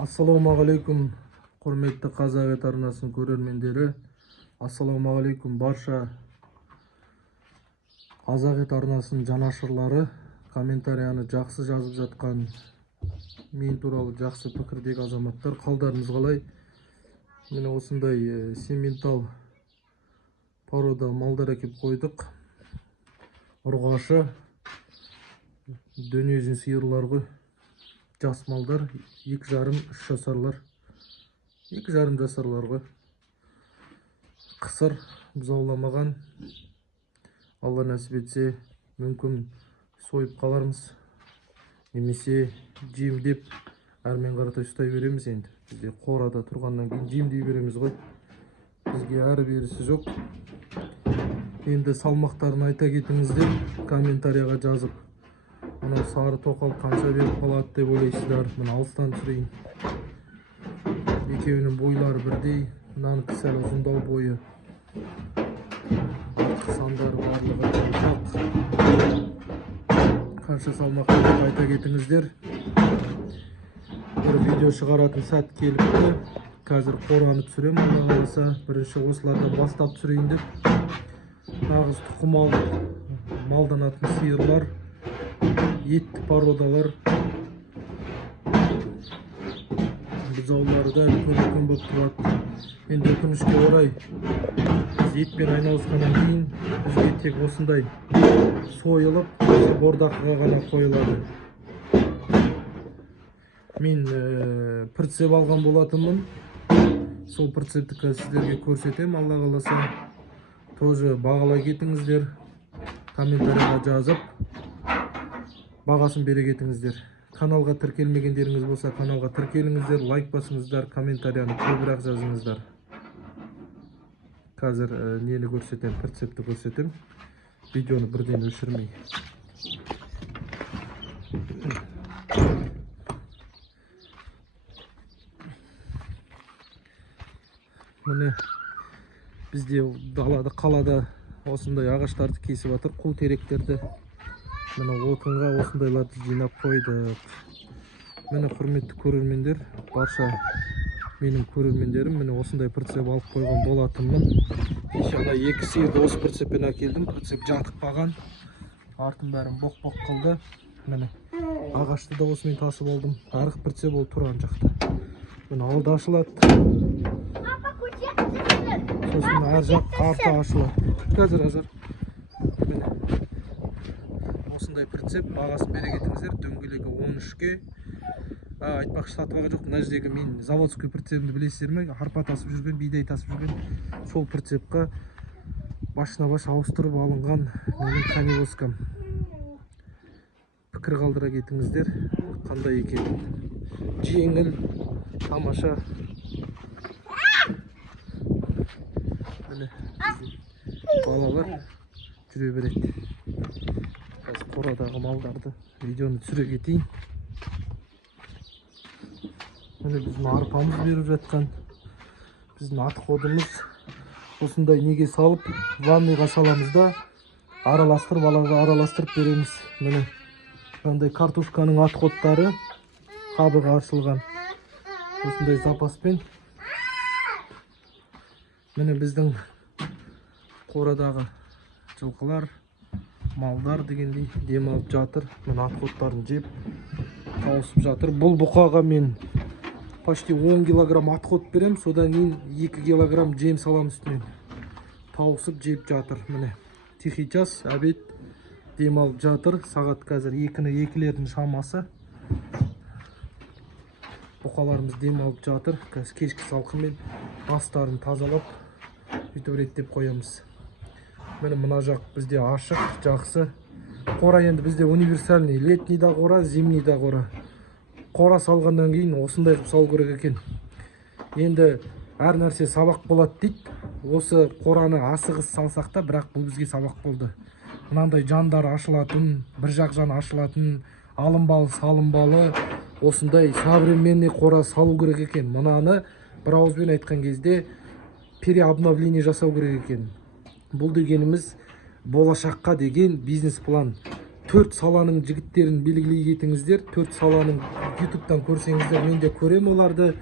Ассалаумағалейкум, құрметті қазақ ет арнасының көрермендері. Ассалаумағалейкум барша қазақ ет арнасының жанашырлары. Комментарияны жақсы жазып жатқан мен туралы жақсы пікірдегі азаматтар, қалдарыңыз қалай? Міне осындай сементал порода малдар әкеп қойдық. Ұрғашы, дөнезін сиырлар ғой. Жас малдар, 2,5-3 жасарлар. 2,5 жасарлар ғой. Қысыр бұзауламаған. Алла нәсіп етсе, мүмкін сойып қалармыз. Немесе жемдеп әрмен қаратай ұстай береміз енді. Бізде қорада тұрғаннан кейін жемдей береміз ғой. Бізге әрі берісі жоқ. Енді салмақтарын айта кетіңіздер, комментарияға жазып. Мына сары тоқал қанша беріп қалады деп ойлайсыздар. Мына алыстан түсірейін. Екеуінің бойлары бірдей. Мынанікі сәл ұзындау бойы. Сандары барлығы ұзақ. Қанша салмақ деп айта кетіңіздер. Бір видео шығаратын сәт келіпті. Қазір қораны түсіремін. Алла қаласа бірінші осылардан бастап түсірейін деп. Нағыз тұқым малданатын сиырлар, етті породалар. Бұзаулары да үлкен болып тұрады. Енді өкінішке орай біз етпен айналысқаннан кейін бізге тек осындай сойылып, бордақыға ғана қойылады. Мен прицеп алған болатынмын. Сол прицепті сіздерге көрсетем. Алла қаласа тоже бағалай кетіңіздер. Комментарияға жазып бағасын бере кетіңіздер. Каналға тіркелмегендеріңіз болса, каналға тіркеліңіздер, лайк басыңыздар, комментарияны көбірек жазыңыздар. Қазір нені көрсетем, прицепті көрсетем. Видеоны бірден өшірмей. Міне бізде далада, қалада осындай ағаштарды кесіп жатыр, қу теректерді. Міне отынға осындайларды жинап қойдық. Міне құрметті көрермендер, барша менің көрермендерім, міне осындай прицеп алып қойған болатынмын. Кеше ана 2 сиырды осы прицеппен әкелдім. Прицеп жатып қалған. Артын бәрін боқ-боқ қылды. Міне ағашты да осымен тасып алдым. Арық прицеп ол тұрған жақта. Міне алды ашылады. Сосын әр жақ арты ашылады. Қазір ажар. Осындай прицеп, бағасын бере кетіңіздер. Дөңгелегі 13-ке. Айтпақшы сатып алған жоқ. Мына жердегі мен заводской прицебімді білесіздер ме? Арпа тасып жүрген, бидай тасып жүрген. Сол прицепқа башына баш ауыстырып алынған менің каневоскам. Пікір қалдыра кетіңіздер. Қандай екен? Жеңіл, тамаша. Міне балалар жүре береді. Қорадағы малдарды видеоны түсіре кетейін. Міне біздің арпамыз беріп жатқан. Біздің атқодымыз осындай неге салып, ванныйға саламыз да араластырып, араластырып береміз. Міне мынандай картошканың атқодтары қабығы ашылған. Осындай запаспен. Міне біздің қорадағы жылқылар, малдар дегендей демалып жатыр. Мен атқоттарын жеп тауысып жатыр. Бұл бұқаға мен почти 10 килограмм атқот берем. Содан кейін 2 килограмм жем салам үстінен. Тауысып жеп жатыр. Міне тихий час, обед демалып жатыр. Сағат қазір 2-2-лердің шамасы. Бұқаларымыз демалып жатыр. Қазір кешкі салқынмен астарын тазалап бүйтіп реттеп қоямыз. Міне мына жақ бізде ашық, жақсы. Қора енді бізде универсальный, летний да қора, зимний да қора. Қора салғаннан кейін осындай қып салу керек екен. Енді әр нәрсе сабақ болады дейді. Осы қораны асығыс салсақ та, бірақ бұл бізге сабақ болды. Мынандай жандар ашылатын, бір жақ жан ашылатын, алынбалы, салынбалы, осындай современный қора салу керек екен. Мынаны бір ауызбен айтқан кезде переобновление жасау керек екен. Бұл дегеніміз болашаққа деген бизнес план. төрт саланың жігіттерін белгілей кетіңіздер. Төрт саланың ютубтан көрсеңіздер, мен де көрем оларды.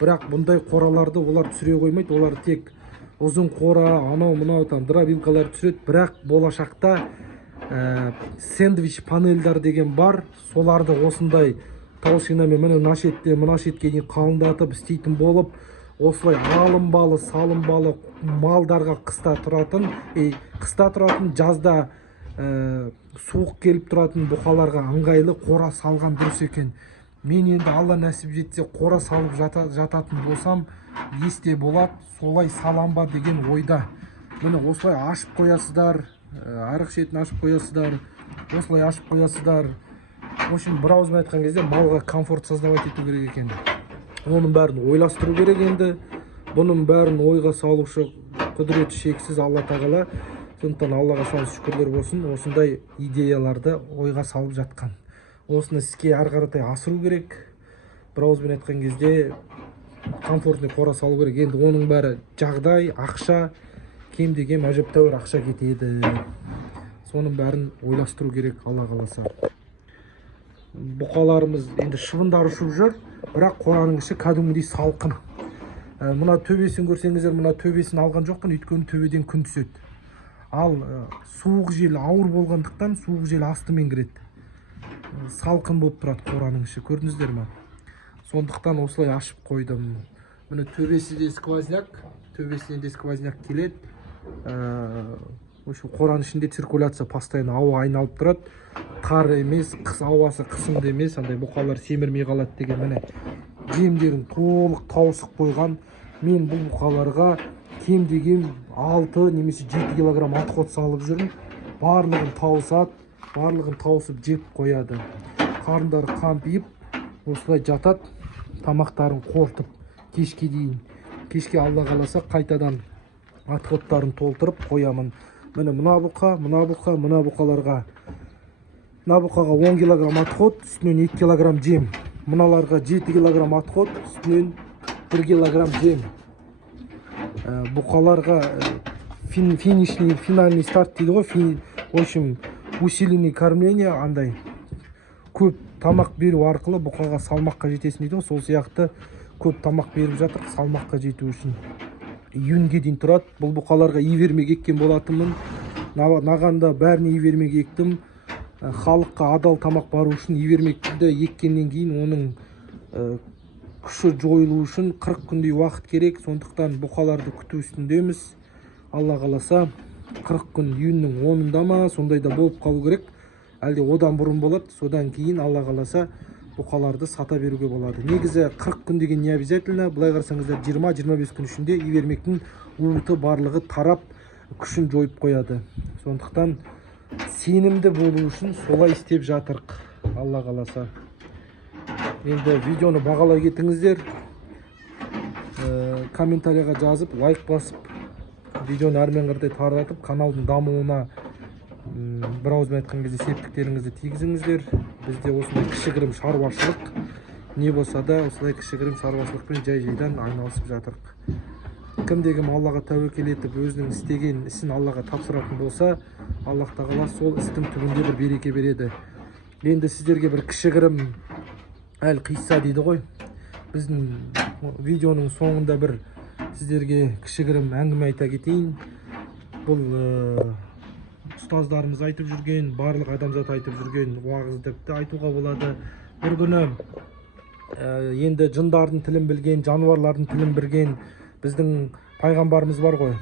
Бірақ бұндай қораларды олар түсіре қоймайды. Олар тек ұзын қора, анау мынау дробилкалар түсіреді. Бірақ болашақта сэндвич панельдар деген бар. Соларды осындай толщинамен міне мына шетке дейін қалыңдатып істейтін болып, осылай алынбалы, салынбалы малдарға қыста тұратын, жазда суық келіп тұратын бұқаларға ыңғайлы қора салған дұрыс екен. Мен енді Алла нәсіп жетсе қора салып жататын болсам, есте болады, солай саланба деген ойда. Міне осылай ашып қоясыздар, арық шетін ашып қоясыздар, осылай ашып қоясыздар. В общем, бір ауызбен айтқан кезде малға комфорт создавать ету керек екен. Оның бәрін ойластыру керек енді. Бұның бәрін ойға салушы құдіреті шексіз Алла тағала. Сондықтан Аллаға сан шүкірлер болсын, осындай идеяларды ойға салып жатқан. Осыны іске ары қаратай асыру керек. Бір ауызбен айтқан кезде комфортный қора салу керек. Енді оның бәрі жағдай, ақша, кемде кем әжептәуір ақша кетеді. Соның бәрін ойластыру керек Алла қаласа. Бұқаларымыз енді шыбындар ұшып жүр, бірақ қораның іші кәдімгідей салқын. Мына төбесін көрсеңіздер, мына төбесін алған жоқпын, өйткені төбеден күн түседі. Ал суық жел ауыр болғандықтан суық жел астымен кіреді. Салқын болып тұрады қораның іші, көрдіңіздер ме? Сондықтан осылай ашып қойдым. Міне төбесі де сквозняк, төбесінен де сквозняк келеді. Қораның ішінде циркуляция постоянно ауа айналып тұрады. Қар емес, қыс ауасы қысымды емес, андай бұқалар семірмей қалады деген міне жемдерін толық тауысып қойған. Мен бұл бұқаларға кем деген 6 немесе 7 килограмм отход салып жүрмін. Барлығын тауысады, барлығын тауысып жеп қояды. Қарындары қампиып, осылай жатады, тамақтарын қорытып кешке дейін. Кешке Алла қаласа қайтадан отходтарын толтырып қоямын. Міне мына бұқаларға. Мына бұқаға 10 килограмм отход, үстінен 2 килограмм жем. Мыналарға 7 килограмм отход, үстінен 1 килограмм жем. Бұқаларға финальный старт дейді ғой. В общем, усиленный кормление, андай көп тамақ беру арқылы бұқаға салмаққа жетесін дейді ғой. Сол сияқты көп тамақ беріп жатыр салмаққа жету үшін. Июньге дейін тұрады. Бұл бұқаларға ивермек еккен болатынмын. Нағанда бәріне ивермек ектім. Халыққа адал тамақ бару үшін ивермекті еккеннен кейін оның күші жойылу үшін 40 күндей уақыт керек. Сондықтан бұқаларды күту үстіндеміз. Алла қаласа 40 күн июньнің 10-ында ма сондайда болып қалу керек. Әлде одан бұрын болады. Содан кейін Алла қаласа бұқаларды сата беруге болады. Негізі 40 күн деген не обязательно. Былай қарасаңыздар 20-25 күн ішінде ивермектің уыты барлығы тарап күшін жойып қояды. Сондықтан сенімді болу үшін солай істеп жатырық. Алла қаласа. Енді видеоны бағалай кетіңіздер. Комментарияға жазып, лайк басып, видеоны әрмен қаратай таратып, каналдың дамуына бір ауызбен айтқан кезде септіктеріңізді тигізіңіздер. Бізде осындай кішігірім шаруашылық не болса да осылай кішігірім шаруашылықпен жай-жайдан айналысып жатырық. Кім-кім Аллаға тәуекел етіп өзінің істеген ісін Аллаға тапсыратын болса, Аллах тағала сол істің түбінде бір береке береді. Енді сіздерге бір кішігірім қисса дейді ғой. Біздің видеоның соңында бір сіздерге кішігірім әңгіме айта кетейін. Бұл ұстаздарымыз айтып жүрген, барлық адамзат айтып жүрген уағыз деп те айтуға болады. Бір күні енді жындардың тілін білген, жануарлардың тілін білген біздің пайғамбарымыз бар ғой.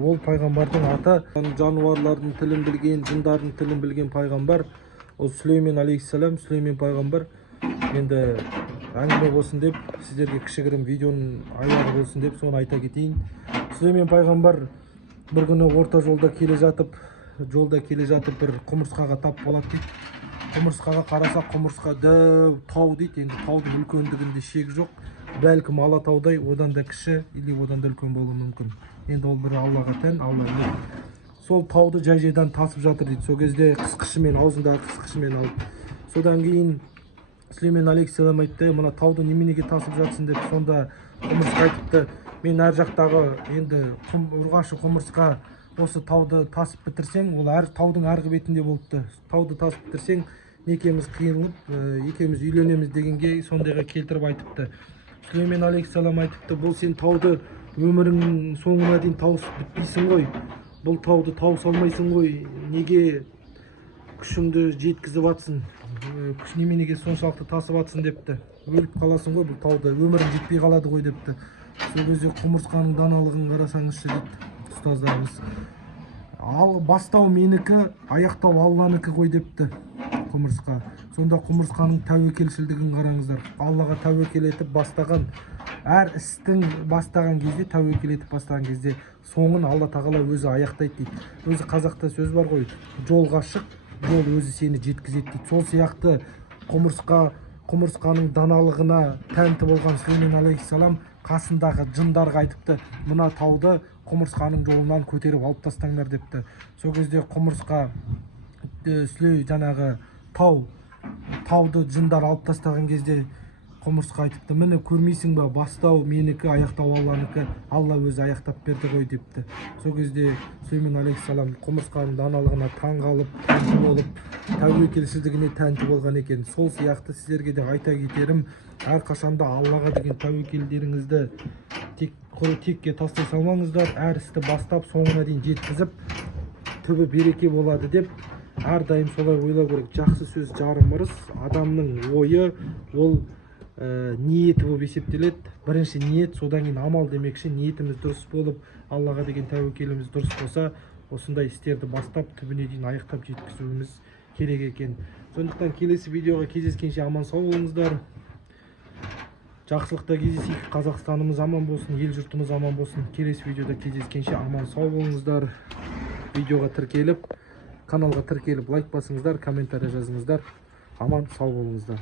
Ол пайғамбардың аты жануарлардың тілін білген, жындардың тілін білген пайғамбар. Ол Сүлеймен алейхиссалам, Сүлеймен пайғамбар. Енді әңгіме болсын деп, сіздерге кішігірім видеоның аяғы болсын деп соны айта кетейін. Сүлеймен пайғамбар бір күні орта жолда келе жатып бір құмырсқаға тап болады дейді. Құмырсқаға қараса, құмырсқа дәу тау дейді. Енді таудың үлкендігінде шек жоқ. Бәлкім Алатаудай одан да кіші, или одан да үлкен болуы мүмкін. Енді ол бір Аллаға тән, Алла біледі. Сол тауды жай-жайдан тасып жатыр дейді. Сол кезде қысқышымен, аузындағы қысқышымен алып. Содан кейін Сүлеймен алейхиссалам айтты, мына тауды неменеге тасып жатсың деп. Сонда құмырсқа айтыпты, мен әр жақтағы енді ұрғашы құмырсқа осы тауды тасып бітірсең, ол таудың арғы бетінде болыпты. Тауды тасып бітірсең, некеміз қиылып, екеуміз үйленеміз дегенге сондайға келтіріп айтыпты. Сүлеймен алейхиссалам айтыпты, бұл сен тауды өміріңнің соңына дейін тауысып бітпейсің ғой. Бұл тауды тауыса алмайсың ғой. Неге күшіңді жеткізіп атсың? Неменеге соншалықты тасып атсың депті. Өліп қаласың ғой, бұл тауды өмірің жетпей қалады ғой депті. Сол кезде құмырсқаның даналығын қарасаңызшы дейді ұстаздарымыз. Ал бастау менікі, аяқтау Алланікі ғой депті құмырсқа. Сонда құмырсқаның тәуекелшілдігін қараңыздар. Аллаға тәуекел етіп бастаған, әр істің бастаған кезде, тәуекел етіп бастаған кезде соңын Алла тағала өзі аяқтайды дейді. Өзі қазақта сөз бар ғой, жолға шық, жол өзі сені жеткізеді дейді. Сол сияқты құмырсқаның даналығына тәнті болған Сүлеймен алейхиссалам қасындағы жындарға айтыпты, мына тауды құмырсқаның жолынан көтеріп алып тастаңдар депті. Сол кезде құмырсқа жаңағы тауды жындар алып тастаған кезде құмырсқа айтыпты, міне көрмейсің ба, бастау менікі, аяқтау Алланікі, Алла өзі аяқтап берді ғой депті. Сол кезде Сүлеймен алейхиссалам құмырсқаның даналығына таң қалып, тәнті болып, тәуекелшілдігіне тәнті болған екен. Сол сияқты сіздерге де айта кетерім, әрқашанда Аллаға деген тәуекелдеріңізді текке тастай салмаңыздар, әр істі бастап соңына дейін жеткізіп, түбі береке болады деп әрдайым солай ойлау керек. Жақсы сөз жарым ырыс, адамның ойы ол ниеті болып есептеледі. Бірінші ниет, содан кейін амал демекші. Ниетіміз дұрыс болып, Аллаға деген тәуекеліміз дұрыс болса, осындай істерді бастап түбіне дейін аяқтап жеткізуіміз керек екен. Сондықтан келесі видеоға кездескенше аман сау болыңыздар. Жақсылықта кездесейік. Қазақстанымыз аман болсын, ел жұртымыз аман болсын. Келесі видеода кездескенше аман сау болыңыздар. Видеоға тіркеліп, каналға тіркеліп лайк басыңыздар, комментарий жазыңыздар. Аман сау болыңыздар.